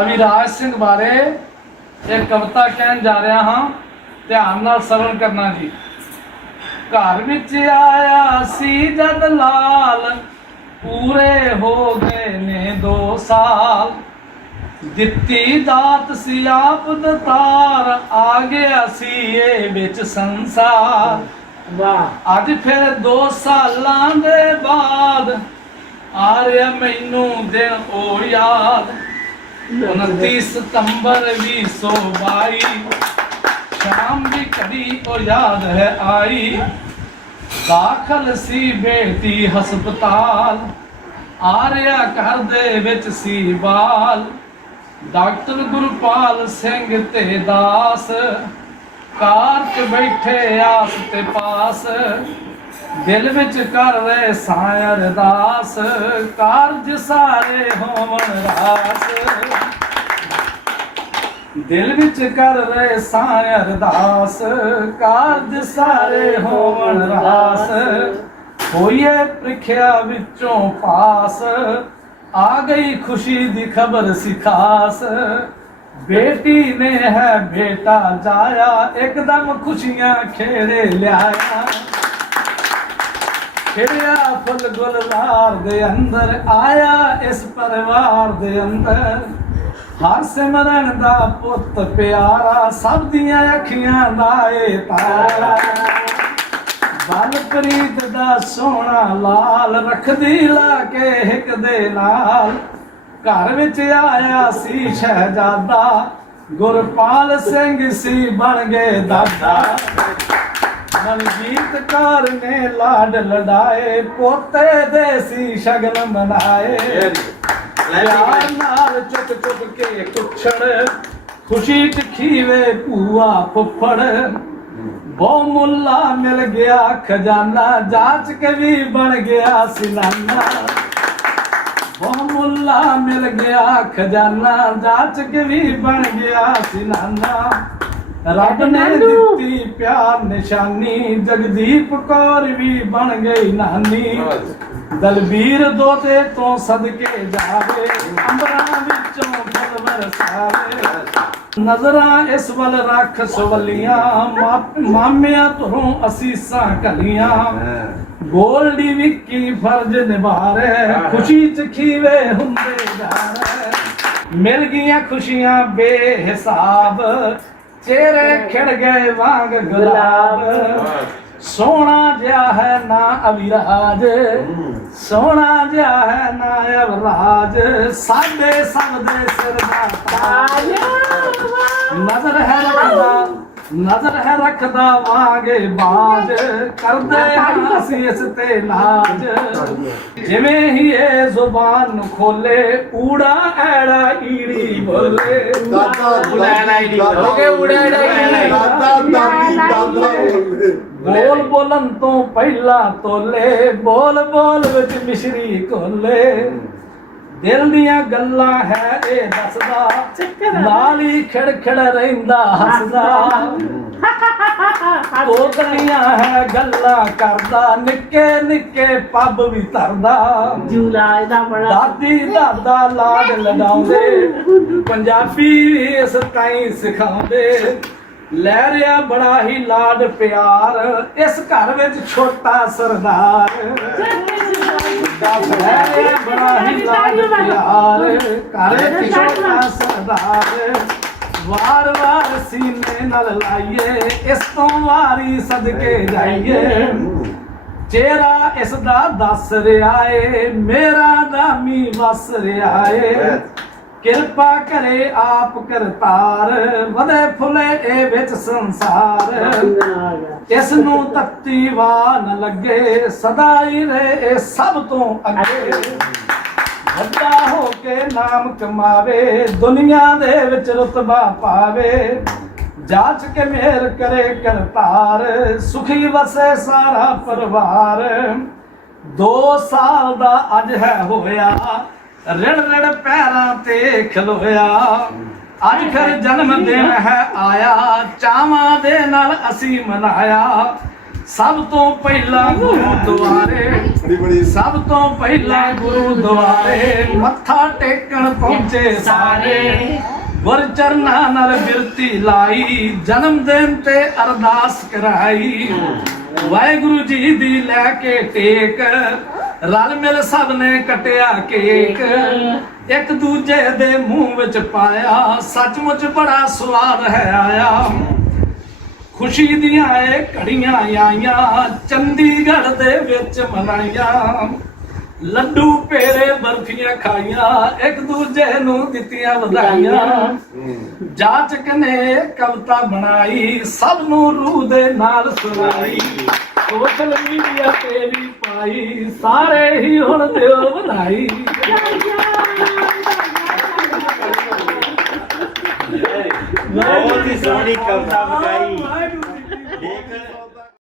ਅਵਿਰਾਜ ਸਿੰਘ ਬਾਰੇ ਇੱਕ ਕਵਿਤਾ ਕਹਿਣ ਜਾ ਰਿਹਾ ਹਾਂ ਧਿਆਨ ਨਾਲ ਸਰਵਣ ਕਰਨਾ ਜੀ। ਘਰ ਵਿੱਚ ਆਇਆ ਸੀ ਜਦ ਲਾਲ ਪੂਰੇ ਹੋ ਗਏ ਨੇ 2 ਸਾਲ। ਦਿੱਤੀ ਦਾਤ ਸੀ ਆਪ ਦਤਾਰ ਆ ਗਿਆ ਸੀ ਇਹ ਵਿੱਚ ਸੰਸਾਰ। ਵਾਹ। ਅੱਜ ਫਿਰ 2 ਸਾਲਾਂ ਦੇ ਬਾਅਦ ਆ ਰਿਹਾ ਮੈਨੂੰ ਦਿਨ ਉਹ ਯਾਦ। 29 ਸਤੰਬਰ 2022 ਸ਼ਾਮ ਦੀ ਘੜੀ ਉਹ ਯਾਦ ਹੈ ਆਈ। ਦਾਖਲ ਸੀ ਬੇਟੀ ਹਸਪਤਾਲ, ਆਰਿਆ ਘਰ ਦੇ ਵਿੱਚ ਸੀ ਬਾਲ। ਡਾਕਟਰ ਗੁਰਪਾਲ ਸਿੰਘ ਤੇ ਦਾਸ ਕਾਰ 'ਚ ਬੈਠੇ ਆਸ ਤੇ ਪਾਸ। ਦਿਲ ਵਿੱਚ ਕਰ ਰਹੇ ਸਾਂ ਅਰਦਾਸ ਕਾਰਜ ਸਾਰੇ ਹੋਵਣ ਰਾਸ। ਦਿਲ ਵਿੱਚ ਕਰ ਰਹੇ ਸਾਂ ਅਰਦਾਸ ਕਾਰਜ ਸਾਰੇ ਹੋਵਣ ਰਾਸ। ਹੋਈਏ ਪ੍ਰੀਖਿਆ ਵਿੱਚੋਂ ਪਾਸ, ਆ ਗਈ ਖੁਸ਼ੀ ਦੀ ਖਬਰ ਸਿਖਾਸ। ਬੇਟੀ ਨੇ ਹੈ ਬੇਟਾ ਜਾਇਆ, ਇੱਕਦਮ ਖੁਸ਼ੀਆਂ ਖੇੜੇ ਲਿਆਇਆ। ਖਿੜਿਆ ਫੁੱਲ ਗੁਲਜ਼ਾਰ ਦੇ ਅੰਦਰ, ਆਇਆ ਇਸ ਪਰਿਵਾਰ ਦੇ ਅੰਦਰ। ਹਰ ਸਿਮਰਨ ਦਾ ਪੁੱਤ ਪਿਆਰਾ, ਸਭ ਦੀਆਂ ਅੱਖੀਆਂ ਦਾ ਏ ਤਾਰਾ ਬਲਪ੍ਰੀਤ ਦਾ ਸੋਹਣਾ ਲਾਲ ਰੱਖਦੀ ਲਾ ਕੇ ਹਿੱਕ ਦੇ ਨਾਲ। ਘਰ ਵਿੱਚ ਆਇਆ ਸੀ ਸ਼ਹਿਜ਼ਾਦਾ, ਗੁਰਪਾਲ ਸਿੰਘ ਸੀ ਬਣ ਗਏ ਦਾਦਾ। ਮਨਜੀਤ ਕੌਰ ਨੇ ਲਾਡ ਲੜਾਏ ਪੋਤੇ ਦੇ ਸੀ ਸ਼ਗਨ ਮਨਾਏ। ਪਿਆਰ ਨਾਲ ਚੁੱਕ ਚੁੱਕ ਕੇ ਕੁਛੜ ਖੁਸ਼ੀ ਚ ਖੀਵੇ ਭੂਆ ਫੁੱਫੜ। ਬਹੁ ਮੁੱਲਾ ਮਿਲ ਗਿਆ ਖਜ਼ਾਨਾ ਜਾਂਚ ਕੇ ਵੀ ਬਣ ਗਿਆ ਸਿਨਾਨਾ ਬਹੁ ਮੁੱਲਾ ਮਿਲ ਗਿਆ ਖਜ਼ਾਨਾ ਜਾਂਚ ਕੇ ਵੀ ਬਣ ਗਿਆ ਸਿਨਾਨਾ ਰੱਬ ਨੇ ਦਿੱਤੀ ਪਿਆਰ ਨਿਸ਼ਾਨੀ ਜਗਦੀਪ ਕੌਰ ਵੀ ਬਣ ਗਈ ਨਾਨੀ। ਦਲਬੀਰ ਦੋਤੇ ਤੋਂ ਸਦਕੇ ਜਾਵੇ ਅੰਬਰਾਂ ਵਿੱਚੋਂ ਫੁੱਲ ਵਰਸਾਵੇ। ਨਜ਼ਰਾਂ ਇਸ ਵੱਲ ਰੱਖ ਸਵਲੀਆਂ ਮਾਮਿਆਂ ਤੋਂ ਅਸੀਸਾਂ ਕਲੀਆਂ ਗੋਲਡੀ ਵਿੱਕੀ ਫਰਜ਼ ਨਿਭਾ ਰਿਹਾ ਖੁਸ਼ੀ ਚ ਖੀਵੇ ਹੁੰਦੇ ਜਾ ਰਹੇ ਮਿਲ ਗਈਆਂ ਖੁਸ਼ੀਆਂ ਬੇਹਿਸਾਬ ਚਿਹਰੇ ਖਿੜ ਗਏ ਵਾਂਗ ਗੁਲਾਬ। ਸੋਹਣਾ ਜਿਹਾ ਹੈ ਨਾ ਅਵਿਰਾਜ। ਸੋਹਣਾ ਜਿਹਾ ਹੈ ਨਾ ਅਵਰਾਜ। ਸਾਡੇ ਸਭ ਦੇ ਸਿਰ ਦਾ ਤਾਜ। ਨਜ਼ਰ ਹੈ ਰੱਖਦਾ ਨਜ਼ਰ ਹੈ ਰੱਖਦਾ ਵਾਂਗੇ ਬਾਜ। ਕਰਦੇ ਹਾਂ ਅਸੀਂ ਇਸ ਤੇ ਨਾਜ। ਜਿਵੇਂ ਹੀ ਇਹ ਜ਼ੁਬਾਨ ਨੂੰ ਖੋਲੇ ਊੜਾ ਐੜਾ ਈੜੀ ਬੋਲੇ। ਹੋ ਗਏ ਉੜਾ ਬੋਲ। ਬੋਲਣ ਤੋਂ ਪਹਿਲਾਂ ਤੋਲੇ। ਬੋਲ ਬੋਲ ਵਿੱਚ ਮਿਸ਼ਰੀ ਕੋਲੇ ਦਿਲ ਦੀਆਂ ਗੱਲਾਂ ਹੈ ਇਹ ਦੱਸਦਾ। ਨਾਲ ਹੀ ਖੜ ਖੜ ਰਹਿੰਦਾ ਹੱਸਦਾ। ਕੋਤਲੀਆਂ ਹੈ ਗੱਲਾਂ ਕਰਦਾ ਨਿੱਕੇ ਨਿੱਕੇ ਪੱਬ ਵੀ ਧਰਦਾ। ਜੂਲਾ ਇਹਦਾ ਬੜਾ ਦਾਦੀ ਦਾਦਾ ਲਾਡ ਲਡਾਉਂਦੇ ਪੰਜਾਬੀ ਇਸ ਤਾਈਂ ਸਿਖਾਉਂਦੇ। ਲੈ ਰਿਆ ਬੜਾ ਹੀ ਲਾਡ ਪਿਆਰ ਇਸ ਘਰ ਵਿੱਚ ਛੋਟਾ ਸਰਦਾਰ। ਲੈ ਰਿਆ ਬੜਾ ਹੀ ਪਿਆਰ ਘਰ ਵਿੱਚ ਛੋਟਾ ਸਰਦਾਰ ਵਾਰ ਵਾਰ ਸੀਨੇ ਨਾਲ ਲਾਈਏ ਇਸ ਤੋਂ ਵਾਰੀ ਸਦਕੇ ਜਾਈਏ ਚਿਹਰਾ ਇਸ ਦਾ ਦੱਸ ਰਿਹਾ ਏ, ਮੇਰਾ ਨਾਮੀ ਵਸ ਰਿਹਾ ਏ। ਕਿਰਪਾ ਕਰੇ ਆਪ ਕਰਤਾਰ, ਵਧੇ ਫੁਲੇ ਇਹ ਵਿੱਚ ਸੰਸਾਰ। ਇਸ ਨੂੰ ਤੱਤੀ ਵਾ ਨ ਲੱਗੇ ਸਦਾ ਹੀ ਰਹੇ ਇਹ ਸਭ ਤੋਂ ਅੱਗੇ। ਵੱਡਾ ਹੋ ਕੇ ਨਾਮ ਕਮਾਵੇ, ਦੁਨੀਆ ਦੇ ਵਿੱਚ ਰਤਬਾ ਪਾਵੇ। ਜਾਚ ਕੇ ਮਿਹਰ ਕਰੇ ਕਰਤਾਰ, ਸੁਖੀ ਵਸੇ ਸਾਰਾ ਪਰਿਵਾਰ। 2 ਸਾਲ ਦਾ ਅੱਜ ਹੈ ਹੋਇਆ ਰੜ ਰੜ ਪੈਰਾਂ ਤੇ ਖਲੋਇਆ ਅੱਜ ਫਿਰ ਜਨਮ ਦਿਨ ਹੈ ਆਇਆ। ਚਾਵਾਂ ਦੇ ਨਾਲ ਅਸੀਂ ਮਨਾਇਆ। ਸਭ ਤੋਂ ਪਹਿਲਾਂ ਗੁਰਦੁਆਰੇ ਬੜੀ ਸਭ ਤੋਂ ਪਹਿਲਾਂ ਗੁਰਦੁਆਰੇ ਮੱਥਾ ਟੇਕਣ ਪਹੁੰਚੇ ਸਾਰੇ। ਗੁਰ ਚਰਨਾਂ ਨਾਲ ਬਿਰਤੀ ਲਾਈ, ਜਨਮ ਦਿਨ ਤੇ ਅਰਦਾਸ ਕਰਾਈ। ਵਾਹਿਗੁਰੂ ਜੀ ਦੀ ਲੈ ਕੇ ਟੇਕ ਰਲ ਮਿਲ ਸਭ ਨੇ ਕਟਿਆ ਕੇਕ। ਇੱਕ ਦੂਜੇ ਦੇ ਮੂੰਹ ਵਿੱਚ ਪਾਇਆ ਸੱਚਮੁੱਚ ਬੜਾ ਸਵਾਦ ਹੈ ਆਇਆ। ਖੁਸ਼ੀ ਦੀਆਂ ਇਹ ਘੜੀਆਂ ਆਈਆਂ ਚੰਡੀਗੜ੍ਹ ਦੇ ਵਿੱਚ ਮਨਾਈਆਂ ਲੱਡੂ ਪੇੜੇ ਬਰਫੀਆਂ ਖਾਈਆਂ ਇੱਕ ਦੂਜੇ ਨੂੰ ਦਿੱਤੀਆਂ ਵਧਾਈਆਂ। ਜਾਚਕ ਨੇ ਕਵਿਤਾ ਬਣਾਈ ਸਭ ਨੂੰ ਰੂਹ ਦੇ ਨਾਲ ਸੁਣਾਈ। ਸੋਸ਼ਲ ਮੀਡੀਆ ਤੇ ਵੀ ਪਾਈ ਸਾਰੇ ਹੀ ਹੁਣ ਦਿਓ ਵਧਾਈ। ਬਹੁਤ ਹੀ ਸੋਹਣੀ ਕਵਿਤਾ ਬਗਾਈ